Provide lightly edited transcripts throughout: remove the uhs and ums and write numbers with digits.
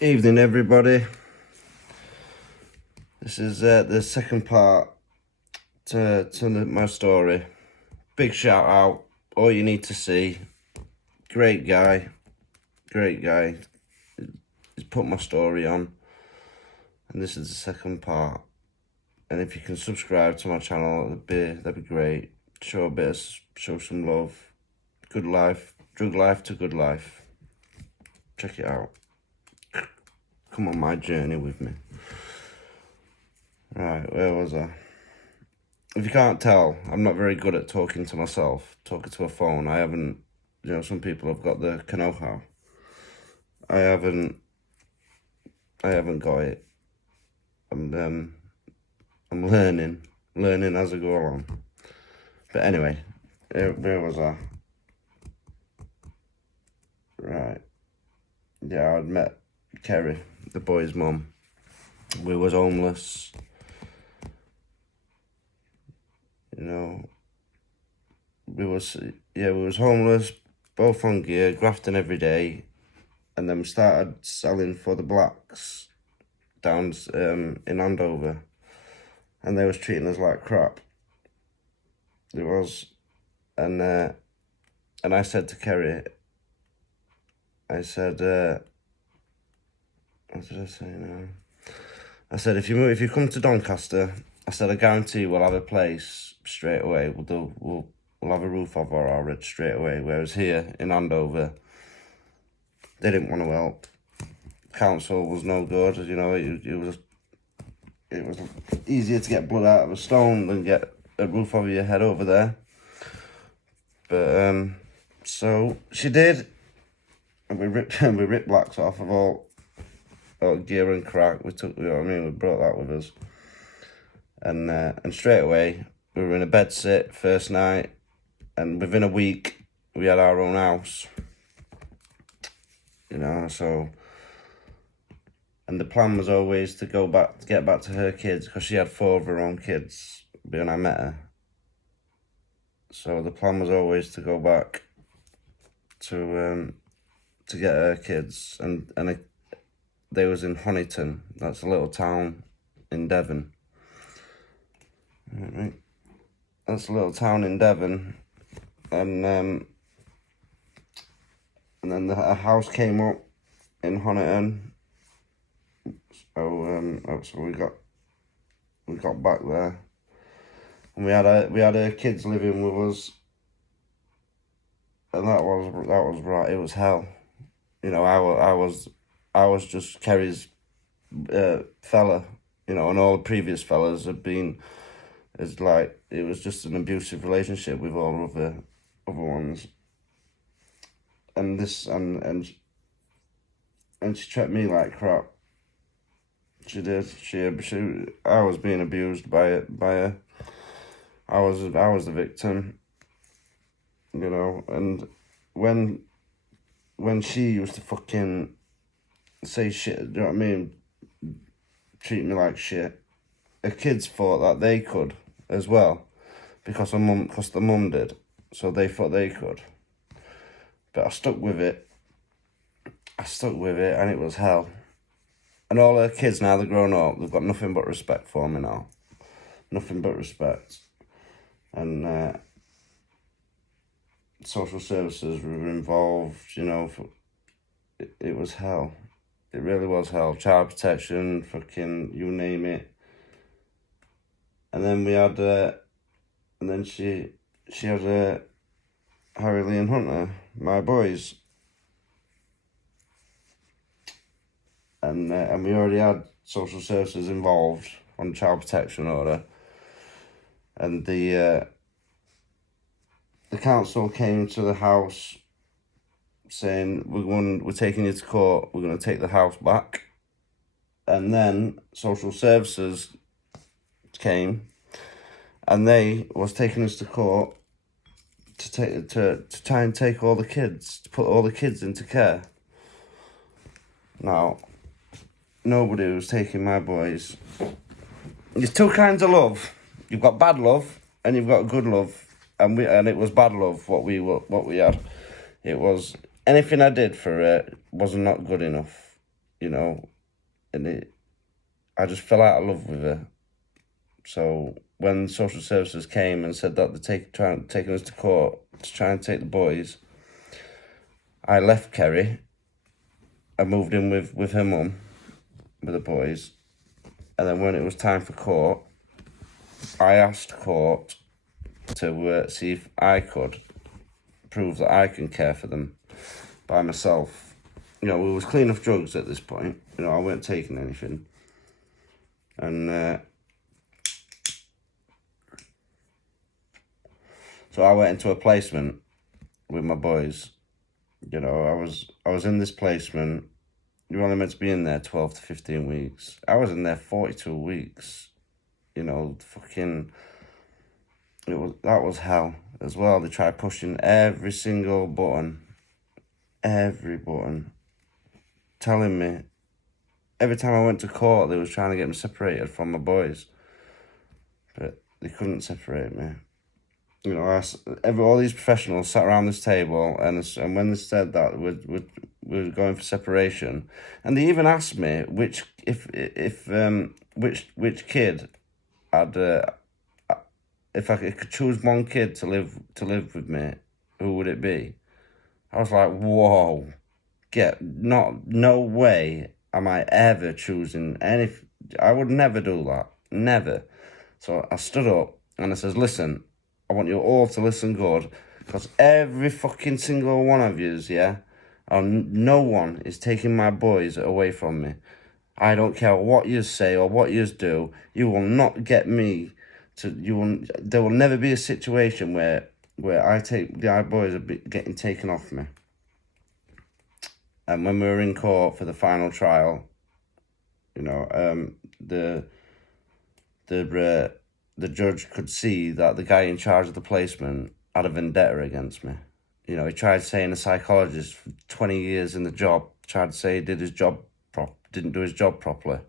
Evening, everybody. This is the second part to my story. Big shout out. All you need to see. Great guy. He's put my story on. And this is the second part. And if you can subscribe to my channel, that'd be great. Show some love. Goodlife. Druglife to Goodlife. Check it out. Come on my journey with me. Right, where was I? If you can't tell, I'm not very good at talking to myself, talking to a phone. I haven't, some people have got the know-how. I haven't got it. I'm learning as I go along. But anyway, where was I? Right. Yeah, I'd met Kerry, the boy's mum. We was homeless. We was homeless, both on gear, grafting every day, and then we started selling for the blacks down in Andover, and they was treating us like crap. It was, and I said to Kerry, what did I say now? I said, if you come to Doncaster, I said, I guarantee we'll have a place straight away. We'll have a roof over our head straight away. Whereas here in Andover, they didn't want to help. Council was no good. It was easier to get blood out of a stone than get a roof over your head over there. But so she did, and we ripped blacks off of all gear and crack. We took, we brought that with us. And straight away, we were in a bed sit first night, and within a week, we had our own house. So, and the plan was always to get back to her kids, because she had 4 of her own kids when I met her. So the plan was always to go back to get her kids, and they was in Honiton. That's a little town in Devon. Right. That's a little town in Devon, and then a house came up in Honiton. So we got back there, and we had our kids living with us, and that was right. It was hell. I was just Kerry's fella, and all the previous fellas had been. It's like, it was just an abusive relationship with all of the other ones. And she treated me like crap. She did. I was being abused by her. I was the victim. And when she used to fucking say shit, do you know what I mean? Treat me like shit. Her kids thought that they could as well, because the mum did, so they thought they could. But I stuck with it, and it was hell. And all her kids, now they're grown up, they've got nothing but respect for me now. Nothing but respect. And social services were involved, it was hell. It really was hell. Child protection, fucking, you name it. And then we had, and then she had Harry, Lee and Hunter, my boys. And we already had social services involved on child protection order. And the council came to the house saying, we're taking you to court, we're going to take the house back. And then social services came, and they was taking us to court to try and take all the kids, to put all the kids into care. Now, nobody was taking my boys. There's 2 kinds of love. You've got bad love and you've got good love, and it was bad love what we had. It was, anything I did for her was not good enough. you know, and I just fell out of love with her. So when social services came and said that they're taking us to court to try and take the boys, I left Kerry. I moved in with her mum, with the boys, and then when it was time for court, I asked court to see if I could prove that I can care for them by myself. You know, we was clean of drugs at this point. You know, I weren't taking anything. And so I went into a placement with my boys. You know, I was in this placement. You're only meant to be in there 12 to 15 weeks. I was in there 42 weeks. You know, that was hell as well. They tried pushing every single button, telling me. Every time I went to court, they was trying to get me separated from my boys, but they couldn't separate me. You know, all these professionals sat around this table, and when they said that we're going for separation, and they even asked me which kid I'd if I could choose one kid to live with me, who would it be? I was like, whoa, no way am I ever choosing any. I would never do that, never. So I stood up and I says, listen, I want you all to listen good, because every fucking single one of yous, yeah, no one is taking my boys away from me. I don't care what yous say or what yous do, you will not get me there will never be a situation where our boys are getting taken off me. And when we were in court for the final trial, you know, the judge could see that the guy in charge of the placement had a vendetta against me. You know, he tried saying a psychologist for 20 years in the job tried to say he didn't do his job properly.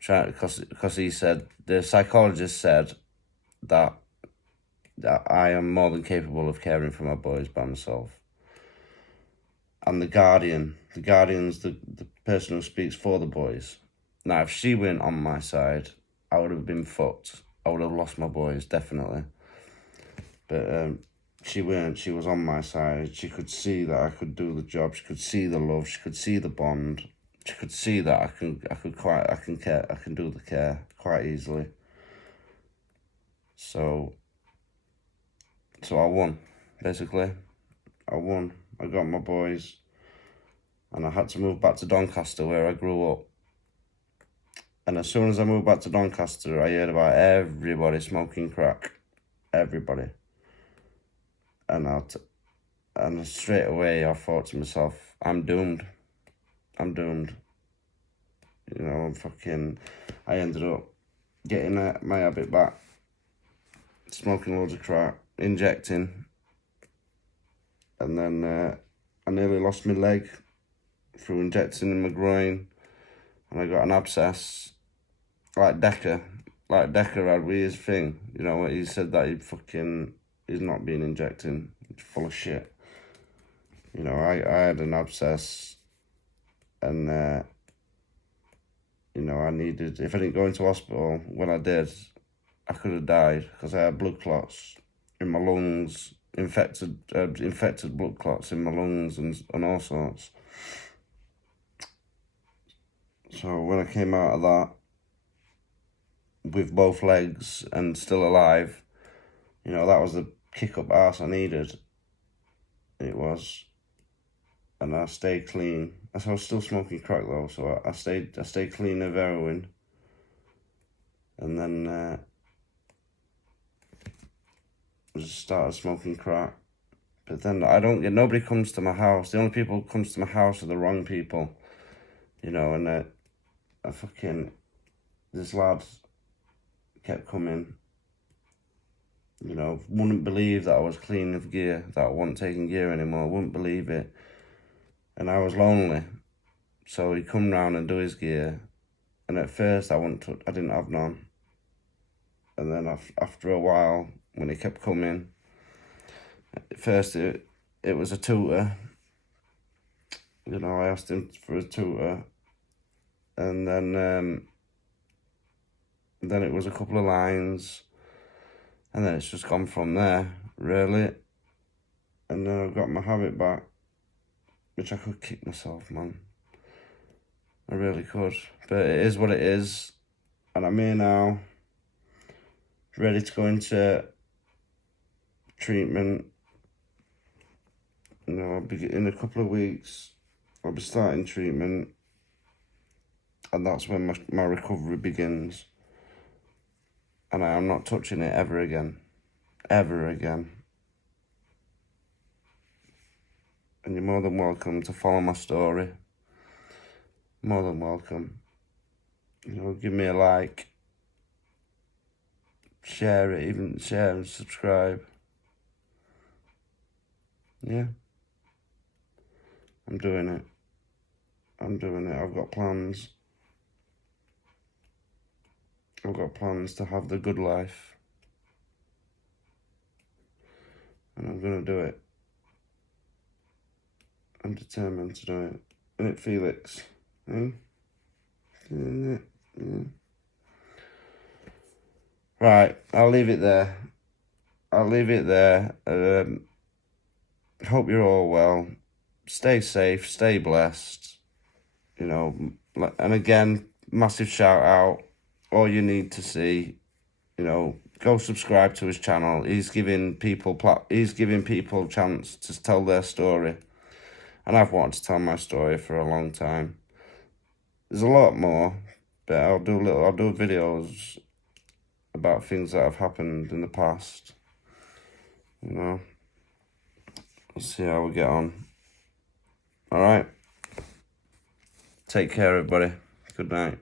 Because he said, the psychologist said that I am more than capable of caring for my boys by myself. And the guardian's the person who speaks for the boys. Now, if she weren't on my side, I would have been fucked. I would have lost my boys, definitely. But she weren't. She was on my side. She could see that I could do the job. She could see the love. She could see the bond. She could see that I can do the care quite easily. So I won, basically. I won. I got my boys, and I had to move back to Doncaster, where I grew up. And as soon as I moved back to Doncaster, I heard about everybody smoking crack. Everybody. And straight away I thought to myself, I'm doomed. You know, I ended up getting my habit back, smoking loads of crack, injecting, and then I nearly lost my leg through injecting in my groin, and I got an abscess, like Decker had with his thing. You know, he said that he's not been injecting, it's full of shit. You know, I had an abscess, and you know, if I didn't go into hospital when I did, I could have died, because I had blood clots in my lungs, infected blood clots in my lungs and all sorts. So when I came out of that with both legs and still alive, you know, that was the kick up arse I needed. It was. And I stayed clean. I was still smoking crack though, so I stayed clean of heroin. And then just started smoking crack. But then nobody comes to my house. The only people who comes to my house are the wrong people. You know, and this lad kept coming. You know, wouldn't believe that I was clean of gear, that I wasn't taking gear anymore, wouldn't believe it. And I was lonely. So he'd come round and do his gear. And at first I didn't have none. And then after a while, when he kept coming, at first it was a tutor. You know, I asked him for a tutor. and then it was a couple of lines, and then it's just gone from there, really. And then I've got my habit back, which I could kick myself, man. I really could, but it is what it is, and I'm here now, ready to go into treatment. You know, I'll be in a couple of weeks. I'll be starting treatment, and that's when my recovery begins. And I am not touching it ever again. Ever again. And you're more than welcome to follow my story. More than welcome. You know, give me a like. Share it, even share and subscribe. Yeah. I'm doing it. I've got plans. I've got plans to have the good life. And I'm going to do it. I'm determined to do it. Innit, Felix? Eh? Yeah. Right, I'll leave it there. Hope you're all well. Stay safe, stay blessed. You know, and again, massive shout out. All you need to see, you know, go subscribe to his channel. He's giving people a chance to tell their story. And I've wanted to tell my story for a long time. There's a lot more, but I'll do videos about things that have happened in the past. You know, we'll see how we get on. All right. Take care, everybody. Good night.